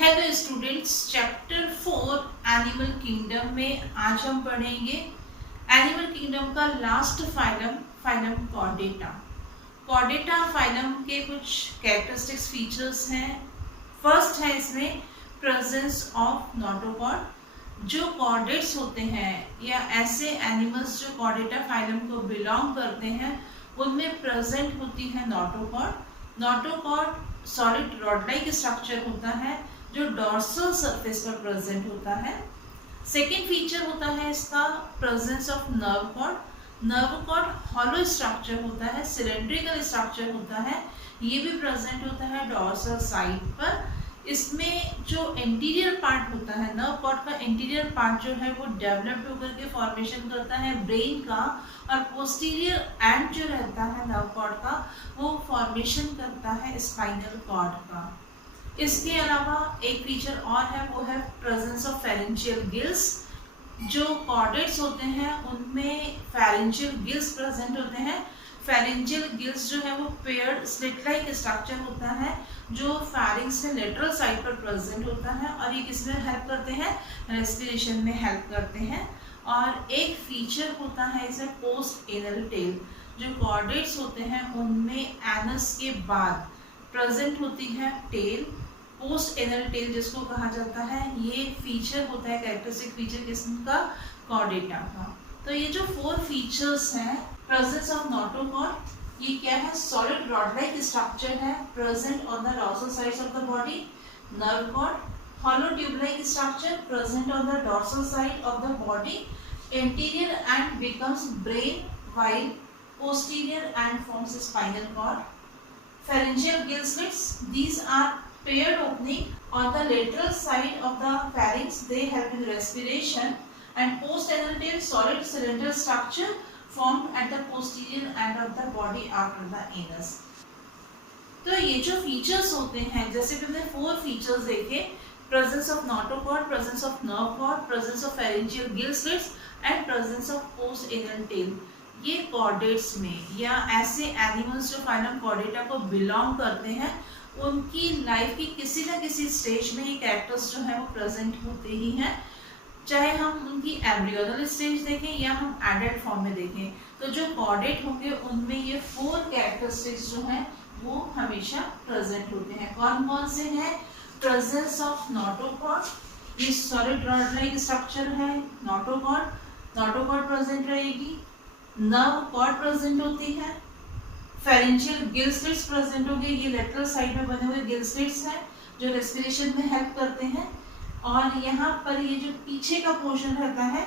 Hello students, chapter 4 animal kingdom में आज हम पढ़ेंगे एनिमल किंगडम का last phylum Chordata. Chordata phylum के कुछ कैरेक्टरिस्टिक्स फीचर्स हैं। फर्स्ट है इसमें प्रेजेंस ऑफ नॉटोकॉर्ड। जो कॉर्डेट्स होते हैं या ऐसे एनिमल्स जो कॉर्डेटा फाइलम को बिलोंग करते हैं उनमें प्रेजेंट होती है notochord. Notochord solid rod like structure होता है जो डॉर्सल सरफेस पर प्रेजेंट होता है। सेकेंड फीचर होता है इसका presence of nerve cord. Nerve cord hollow structure होता है, सिलेंड्रिकल स्ट्रक्चर होता है, ये भी प्रेजेंट होता है डॉर्सल साइड पर। इसमें जो इंटीरियर पार्ट होता है नर्व कॉर्ड का, इंटीरियर पार्ट जो है वो डेवलप्ड होकर के फॉर्मेशन करता है ब्रेन का, और पोस्टीरियर एंड जो रहता है नर्व कॉर्ड का वो फॉर्मेशन करता है स्पाइनल कॉर्ड का। इसके अलावा एक फीचर और है, वो है प्रेजेंस ऑफ फेरेंजियल गिल्स। जो कॉर्डेट्स होते हैं उनमें फेरेंजियल गिल्स प्रेजेंट होते हैं। फेरेंजियल गिल्स जो है वो पेयर्ड स्लिट लाइक स्ट्रक्चर होता है जो फेरिंग्स में लेटरल साइड पर प्रेजेंट होता है, और ये किस में हेल्प करते हैं, रेस्पिरेशन में हेल्प करते हैं। और एक फीचर होता है इसे पोस्ट एनल टेल। जो कॉर्डेट्स होते हैं उनमें एनस के बाद प्रेजेंट होती है टेल, पोस्ट एनल टेल जिसको कहा जाता है। ये फीचर होता है कैरेक्टरिस्टिक फीचर किसका, कॉर्डेटा का। तो ये जो 4 फीचर्स हैं, प्रेजेंस ऑफ नॉटोकॉर्ड, ये क्या है, सॉलिड रॉड लाइक स्ट्रक्चर है present on the dorsal sides of the body. Nerve cord hollow tube like structure present on the dorsal side of the body. Interior end becomes brain while posterior and forms a spinal cord. Pharyngeal gill slits, these are paired opening on the lateral side of the pharynx, they help in respiration. And post-anal tail, solid cylinder structure formed at the posterior end of the body after the anus. तो ये जो features होते हैं, जैसे कि हमने 4 features देखे, presence of notochord, presence of nerve cord, presence of pharyngeal gill slits and presence of post anal tail, ये कॉर्डेट्स में या ऐसे एनिमल्स जो फाइलम कॉर्डेटा को बिलोंग करते हैं उनकी लाइफ की किसी न किसी स्टेज में ये कैरेक्टर्स जो है वो प्रेजेंट होते ही हैं। चाहे हम उनकी एम्ब्रियोनल स्टेज देखें या हम एडल्ट फॉर्म में देखें, तो जो कॉर्डेट होंगे उनमें ये 4 कैरेक्टरिस्टिक्स जो हैं वो हमेशा प्रेजेंट होते हैं। कौन कौन से हैं, प्रेजेंस ऑफ नॉटोकॉर्ड, ये सॉलिड रॉड लाइक स्ट्रक्चर है नॉटोकॉर्ड प्रेजेंट रहेगी। नर्व कॉर्ड प्रेजेंट होती है। फेरेंजियल गिल स्लिट्स प्रेजेंट होंगे, ये लेटरल साइड में बने हुए गिल स्लिट्स हैं जो रेस्पिरेशन में हेल्प करते हैं। और यहाँ पर ये जो पीछे का पोर्शन रहता है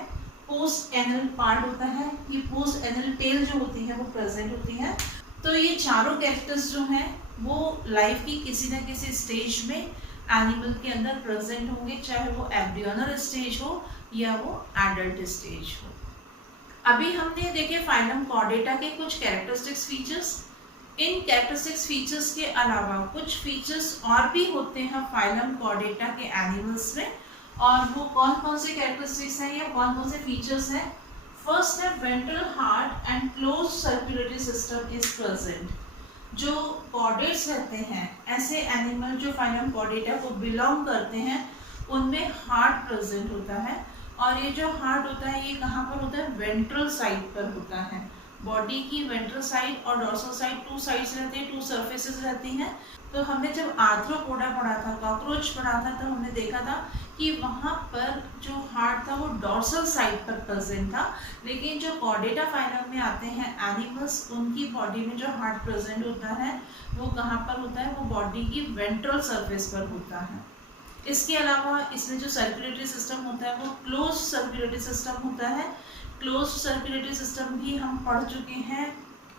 पोस्ट एनल पार्ट होता है, ये पोस्ट एनल टेल जो होती है वो प्रेजेंट होती है। तो ये चारों कैरेक्टर्स जो हैं वो लाइफ की किसी न किसी स्टेज में एनिमल के अंदर प्रेजेंट होंगे, चाहे वो एम्ब्रियोनल स्टेज हो या वो एडल्ट स्टेज हो। अभी हमने देखे फाइलम कॉर्डेटा के कुछ कैरेक्टरिस्टिक्स फीचर्स। इन कैरेक्टरिस्टिक्स फीचर्स के अलावा कुछ फीचर्स और भी होते हैं फाइलम कॉर्डेटा के एनिमल्स में, और वो कौन कौन से कैरेक्टरिस्टिक्स हैं या कौन कौन से फीचर्स हैं। फर्स्ट है ventral heart and close circulatory system is present. जो कॉर्डेट्स रहते हैं, ऐसे एनिमल जो फाइलम कॉर्डेटा को बिलोंग करते हैं, उनमें हार्ट प्रेजेंट होता है। और ये जो हार्ट होता है ये कहाँ पर होता है, वेंट्रल साइड पर होता है। बॉडी की वेंट्रल साइड और डॉर्सल साइड 2 साइड्स रहते हैं, 2 सर्फेसेस रहती हैं। तो हमने जब आर्थ्रोपोडा पढ़ा था, कॉकरोच पढ़ा था, तो हमने देखा था कि वहाँ पर जो हार्ट था वो डॉर्सल साइड पर प्रेजेंट था। लेकिन जो कॉर्डेटा फाइलम में आते हैं एनिमल्स, उनकी बॉडी में जो हार्ट प्रेजेंट होता है वो कहाँ पर होता है, वो बॉडी की वेंट्रल सर्फेस पर होता है। इसके अलावा इसमें जो सर्कुलेटरी सिस्टम होता है वो क्लोज सर्कुलेटरी सिस्टम होता है। क्लोज सर्कुलेटरी सिस्टम भी हम पढ़ चुके हैं।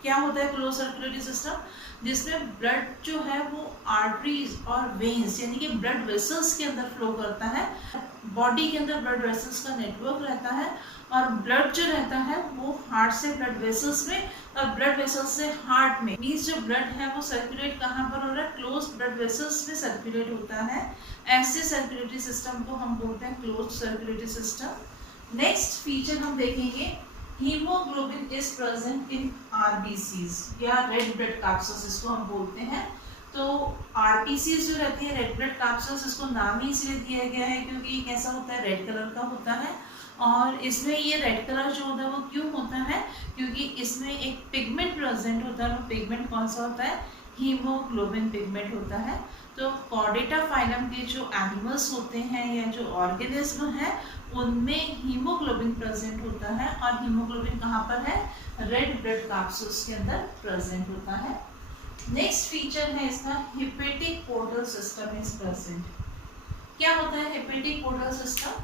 क्या होता है क्लोज सर्कुलेटरी सिस्टम, जिसमें ब्लड जो है वो आर्टरीज और वेन्स यानी कि ब्लड वेसल्स के अंदर फ्लो करता है। बॉडी के अंदर ब्लड वेसल्स का नेटवर्क रहता है, और ब्लड जो रहता है वो हार्ट से ब्लड वेसल्स में और ब्लड वेसल्स से हार्ट में, मीन्स जो ब्लड है वो सर्कुलेट कहाँ पर हो रहा है, क्लोज ब्लड वेसल्स में सर्कुलेट होता है। ऐसे सर्कुलेटरी सिस्टम को हम बोलते हैं close circulatory system. Next feature हम देखेंगे, haemoglobin is present in RBCs या रेड ब्लड कैप्सूल्स इसको हम बोलते हैं। तो आरपीसीज जो रहती है, रेड ब्लड कैप्सूल्स, इसको नाम ही इसलिए दिया गया है क्योंकि कैसा होता है, रेड कलर का होता है। और इसमें ये रेड कलर जो होता है वो क्यों होता है, क्योंकि इसमें एक पिगमेंट प्रेजेंट होता है। वो पिगमेंट कौन सा होता है, हीमोग्लोबिन पिगमेंट होता है। तो कॉर्डेटा फाइलम के जो एनिमल्स होते हैं या जो ऑर्गेनिज्म है उनमें हीमोग्लोबिन प्रेजेंट होता है। और हीमोग्लोबिन कहाँ पर है, रेड ब्लड कैप्सूल्स के अंदर प्रेजेंट होता है। नेक्स्ट फीचर है इसका, hepatic portal system is present. क्या होता है हेपेटिक पोर्टल सिस्टम?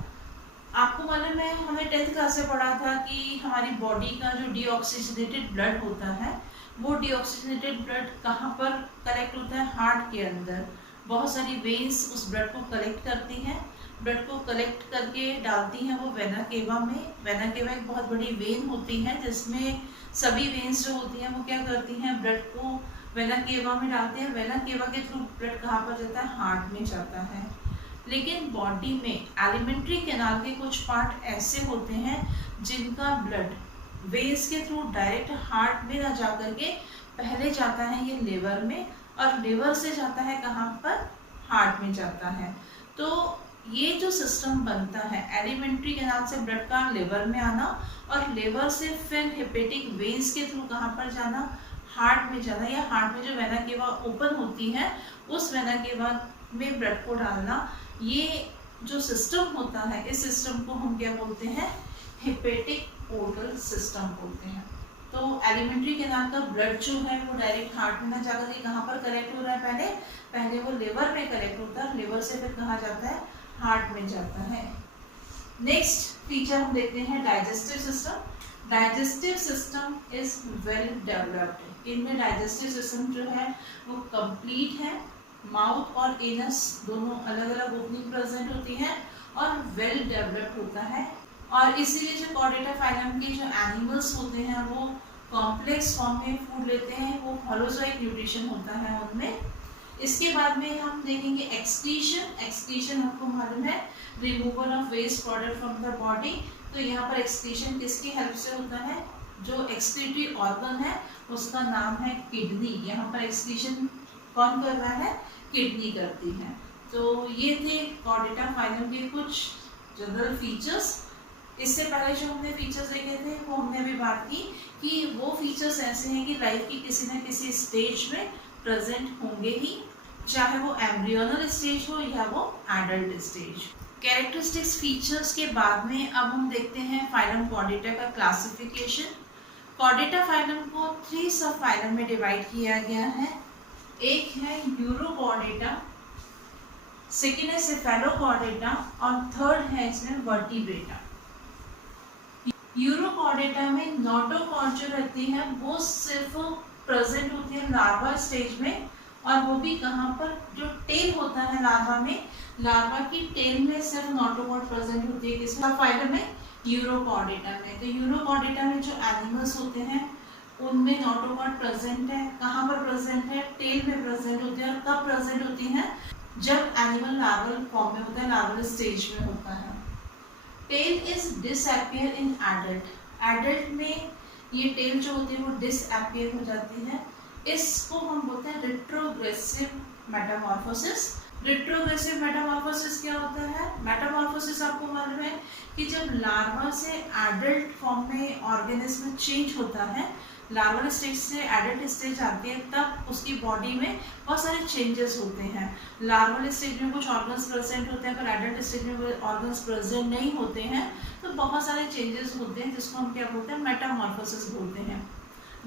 आपको मालूम है, हमने 10th क्लास से पढ़ा था कि हमारी बॉडी का जो डीऑक्सीजनेटेड ब्लड होता है वो डीऑक्सीजनेटेड ब्लड कहाँ पर कलेक्ट होता है, हार्ट के अंदर। बहुत सारी वेन्स उस ब्लड को कलेक्ट करती हैं, ब्लड को कलेक्ट करके डालती हैं वो वेना केवा में। वेना केवा एक बहुत बड़ी वेन होती है जिसमें सभी वेन्स जो होती हैं वो क्या करती हैं, ब्लड को वेना केवा में डालते हैं। वेना केवा के थ्रू ब्लड कहाँ पर जाता है, हार्ट में जाता है। लेकिन बॉडी में एलिमेंट्री कैनाल के कुछ पार्ट ऐसे होते हैं जिनका ब्लड वेन्स के थ्रू डायरेक्ट हार्ट में ना जा करके पहले जाता है ये लिवर में, और लिवर से जाता है कहाँ पर, हार्ट में जाता है। तो ये जो सिस्टम बनता है एलिमेंट्री कैनाल से ब्लड का लिवर में आना, और लिवर से फिर हेपेटिक वेन्स के थ्रू कहाँ पर जाना, हार्ट में जाना, या हार्ट में जो वेना केवा ओपन होती है उस वेना केवा में ब्लड को डालना, ये जो सिस्टम होता है इस सिस्टम को हम क्या बोलते हैं, हेपेटिक पोर्टल सिस्टम बोलते हैं। तो एलिमेंट्री कैनाल का ब्लड जो है वो डायरेक्ट हार्ट में ना जाकर के कहाँ पर कलेक्ट हो रहा है, पहले वो लिवर में कलेक्ट होता है, लिवर से फिर कहाँ जाता है, हार्ट में जाता है। नेक्स्ट फीचर हम देखते हैं digestive system. Digestive system is well developed. इनमें डाइजेस्टिव सिस्टम जो है वो कंप्लीट है। माउथ और एनस दोनों अलग अलग ओपनिंग प्रेजेंट होती है और वेल डेवलप्ड होता है। और इसीलिए जो कॉर्डेटा फाइलम के जो एनिमल्स होते हैं वो कॉम्प्लेक्स फॉर्म में फूड लेते हैं, वो होलोजोइक न्यूट्रिशन होता है उनमें। इसके बाद में हम देखेंगे एक्सक्रीशन। एक्सक्रीशन आपको मालूम है, removal of waste product from the body. तो यहाँ पर एक्सक्रीशन किसकी हेल्प से होता है, जो एक्सक्रीटरी ऑर्गन है उसका नाम है किडनी। यहाँ पर एक्सक्रीशन कौन कर रहा है, किडनी करती है। तो ये थे कॉर्डेटा फाइलम के कुछ जनरल फीचर्स। इससे पहले जो हमने फीचर्स देखे थे वो हमने अभी बात की कि वो फीचर्स ऐसे हैं कि लाइफ की किसी न किसी स्टेज में प्रेजेंट होंगे ही, चाहे वो एम्ब्रियोनल स्टेज हो या वो एडल्ट स्टेज। कैरेक्टरिस्टिक्स फीचर्स के बाद में अब हम देखते हैं फाइलम कॉर्डेटा का क्लासिफिकेशन। कॉर्डेटा फाइलम को 3 सब फाइलम में डिवाइड किया गया है। एक है यूरोकॉर्डेटा, सेकेंड है सेफेलोकॉर्डेटा और थर्ड है इसमें वर्टिब्रेटा। यूरोकॉर्डेटा में नोटोकॉर्ड जो रहती है वो सिर्फ प्रेजेंट होती है लार्वा स्टेज में, और वो भी कहाँ पर, जो टेल होता है लार्वा में, लार्वा की टेल में सिर्फ नोटोकॉर्ड प्रेजेंट होती है। किसमें, फाइलम में, यूरोकॉर्डेटा में। तो यूरोकॉर्डेटा में जो एनिमल्स होते हैं उनमें नोटोकॉर्ड प्रेजेंट है। कहाँ पर प्रेजेंट है, टेल में प्रेजेंट होती है। और कब प्रेजेंट होती है, जब एनिमल लार्वल फॉर्म में होता है, लार्वल स्टेज में होता है। Tail is disappear in adult. Adult में ये टेल जो होती है वो डिसअपियर हो जाती है। इसको हम बोलते हैं रिट्रोग्रेसिव मेटामॉर्फोसिस। रिट्रोग्रेसिव मेटामॉर्फोसिस क्या होता है, मेटामॉर्फोसिस आपको मालूम है कि जब लार्वा से एडल्ट फॉर्म में ऑर्गेनिज्म चेंज होता है, लार्वल स्टेज से एडल्ट स्टेज आती है, तब उसकी बॉडी में बहुत सारे चेंजेस होते हैं। लार्वल स्टेज में कुछ ऑर्गन्स प्रेजेंट होते हैं पर एडल्ट स्टेज में ऑर्गन्स प्रेजेंट नहीं होते हैं, तो बहुत सारे चेंजेस होते हैं जिसको हम क्या बोलते हैं, मेटामॉर्फोसिस बोलते हैं।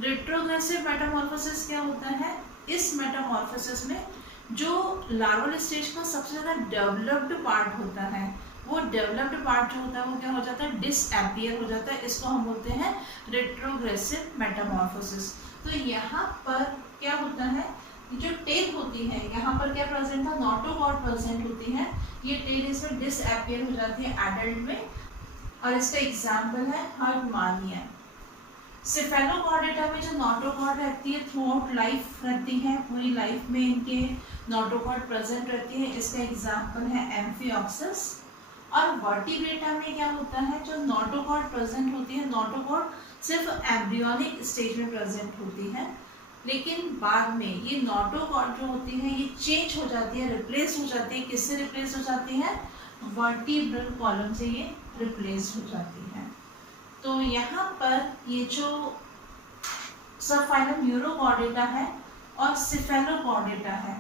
रिट्रोग्रेसिव मेटामॉर्फोसिस क्या होता है, इस मेटामॉर्फोसिस में जो लार्वल स्टेज का सबसे ज़्यादा डेवलप्ड पार्ट होता है, वो डेवलप्ड पार्ट जो होता है वो क्या हो जाता है, डिसअपियर हो जाता है। इसको हम बोलते हैं रिट्रोग्रेसिव मेटामॉर्फोसिस। तो यहाँ पर क्या होता है, जो टेल होती है यहाँ पर क्या प्रेजेंट था, नोटोकॉर्ड प्रेजेंट होती है। ये टेल इसमें डिसअपियर हो जाती है एडल्ट में, और इसका एग्जाम्पल है हर्टमानिया। सेफेलोकॉर्डेटा में जो नोटोकॉर्ड रहती है थ्रू आउट लाइफ रहती है, पूरी लाइफ में इनके नोटोकॉर्ड प्रेजेंट रहती है। इसका एग्जाम्पल है एम्फिऑक्सिस। और वर्टिब्रेटा में क्या होता है, जो नोटोकॉर्ड प्रेजेंट होती है, नोटोकॉर्ड सिर्फ एम्ब्रियोनिक स्टेज में प्रेजेंट होती है। लेकिन बाद में ये नोटोकॉर्ड जो होती है ये चेंज हो जाती है, रिप्लेस हो जाती है। किससे रिप्लेस हो जाती है? वर्टिब्रल कॉलम से ये रिप्लेस हो जाती है। तो यहाँ पर ये जो सबफाइलम यूरोकॉर्डेटा है और सिफेलोकॉर्डेटा है,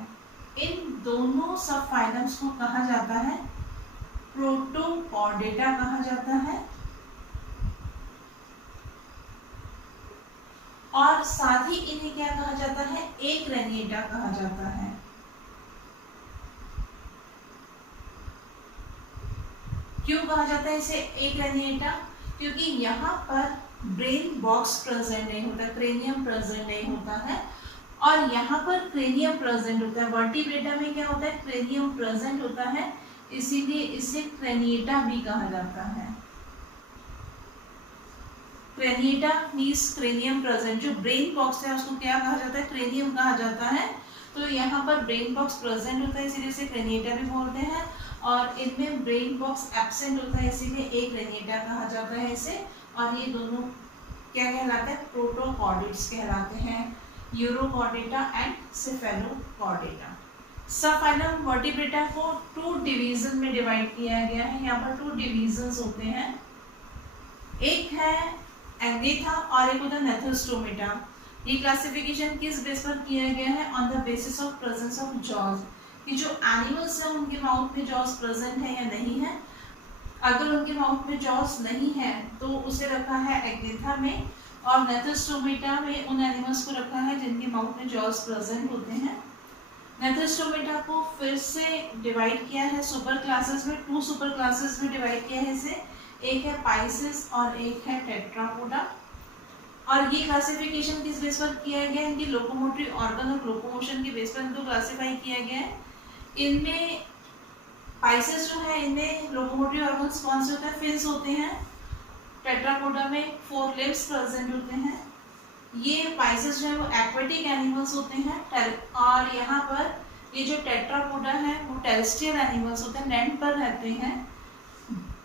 इन दोनों सबफाइलम्स को कहा जाता है प्रोटोकॉर्डेटा कहा जाता है, और साथ ही इन्हें क्या कहा जाता है? एक्रैनिएटा कहा जाता है। क्यों कहा जाता है इसे एक्रैनिएटा? क्योंकि यहाँ पर ब्रेन बॉक्स प्रेजेंट नहीं होता, क्रेनियम प्रेजेंट नहीं होता है, और यहाँ पर क्रेनियम प्रेजेंट होता है। वर्टिब्रेटा में क्या होता है? क्रेनियम प्रेजेंट होता है, इसीलिए इसे क्रेनिएटा भी कहा जाता है। Craniata means cranium present. जो ब्रेन बॉक्स है उसको क्या कहा जाता है? क्रेनियम कहा जाता है। तो यहाँ पर ब्रेन बॉक्स प्रेजेंट होता है इसीलिए इसे क्रेनिएटा भी बोलते हैं, और इनमें ब्रेन बॉक्स एब्सेंट होता है इसीलिए एक्रैनिएटा कहा जाता है इसे। और ये दोनों क्या कहलाते हैं? प्रोटोकॉर्डेट्स कहलाते हैं, urochordata and cephalochordata. Subphylum vertebrata को 2 डिवीजन में डिवाइड किया गया है। यहाँ पर 2 डिवीजन्स होते हैं, एक है एग्नेथा और एक होता है नेथोस्टोमेटा। ये क्लासिफिकेशन किस बेस पर किया गया है? On the basis of presence of jaws, कि जो एनिमल्स हैं उनके माउथ में जॉज प्रेजेंट है या नहीं है। अगर उनके माउथ में जॉज नहीं है तो उसे रखा है एग्नेथा में, और नेथोस्टोमेटा में उन एनिमल्स को रखा है जिनके माउथ में जॉज प्रेजेंट होते हैं। नेथोस्टोमेटा को फिर से डिवाइड किया है सुपर क्लासेस में, 2 सुपर क्लासेस में डिवाइड किया है इसे। एक है पाइसेस और एक है टेट्रापोडा। और ये क्लासिफिकेशन किस बेस पर किया गया है? इनकी लोकोमोटरी ऑर्गन और लोकोमोशन के बेस पर इनको क्लासिफाई किया गया है। इनमें पाइसेस जो है इनमें लोकोमोटरी ऑर्गन्स कौन से होते हैं? फिन्स होते हैं। टेट्रापोडा में 4 लिम्स प्रेजेंट होते हैं। ये पाइसेस जो है वो एक्वेटिक एनिमल्स होते हैं, और यहाँ पर ये जो टेट्रापोडा है वो टेरेस्ट्रियल एनिमल्स होते हैं, लैंड पर रहते हैं।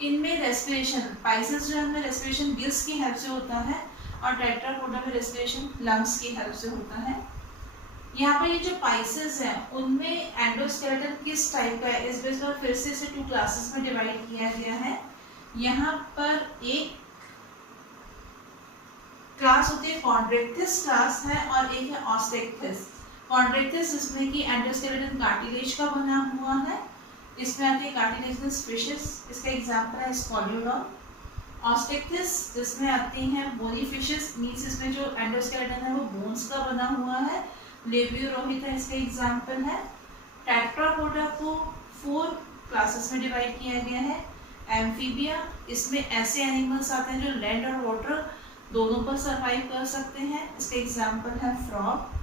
इनमें रेस्पिरेशन, पाइसेस जो है उनमें रेस्पिरेशन गिल्स की हेल्प से होता है, और टेट्रापोडा में रेस्पिरेशन लंग्स की हेल्प से होता है। यहाँ पर ये जो पाइसेस हैं उनमें एंडोस्केलेटन किस टाइप का है, इस बेस पर फिर से इसे 2 क्लासेस में डिवाइड किया गया है। यहाँ पर एक क्लास होती है कॉन्ड्रेक्थिस क्लास है, और एक है ऑस्टेक्थिस। कॉन्ड्रेक्थिस जिसमें कि एंडोस्केलेटन कार्टिलेज का बना हुआ है, इसमें आती है कार्टिलेजिनस फिशेस, इसका एग्जांपल है स्कॉलियोडॉन। ऑस्टेक्थिस जिसमें आती हैं बोनी फिशेस, मीन्स इसमें जो एंडोस्केलेटन है वो बोन्स का बना हुआ है, लेबियोरोहित है, इसका एग्जांपल है। टेट्रापोडा को 4 क्लासेस में डिवाइड किया गया है। एम्फीबिया, इसमें ऐसे एनिमल्स आते हैं जो लैंड और वाटर दोनों पर सर्वाइव कर सकते हैं, इसका एग्जांपल है फ्रॉग।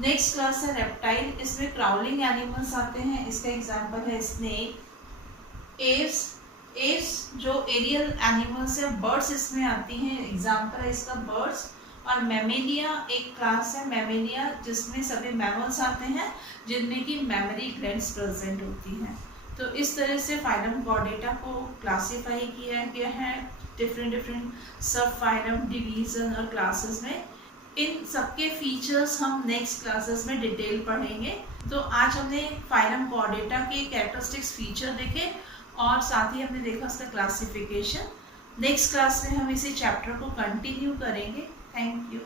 नेक्स्ट क्लास है रेप्टाइल, इसमें क्राउलिंग एनिमल्स आते हैं, इसका एग्जांपल है स्नेक। एव्स जो एरियल एनिमल्स है, बर्ड्स इसमें आती हैं, एग्जांपल है इसका बर्ड्स। और मैमेलिया एक क्लास है, मैमेलिया जिसमें सभी मैमल्स आते हैं जिनमें की मैमरी ग्लैंड्स प्रेजेंट होती हैं। तो इस तरह से फाइलम कॉर्डेटा को क्लासीफाई किया गया है डिफरेंट सब फाइलम डिवीजन और क्लासेस में। इन सबके फीचर्स हम नेक्स्ट क्लासेस में डिटेल पढ़ेंगे। तो आज हमने फाइलम कॉर्डेटा के कैरेक्टरिस्टिक्स फीचर देखे, और साथ ही हमने देखा उसका क्लासिफिकेशन। नेक्स्ट क्लास में हम इसी चैप्टर को कंटिन्यू करेंगे। Thank you.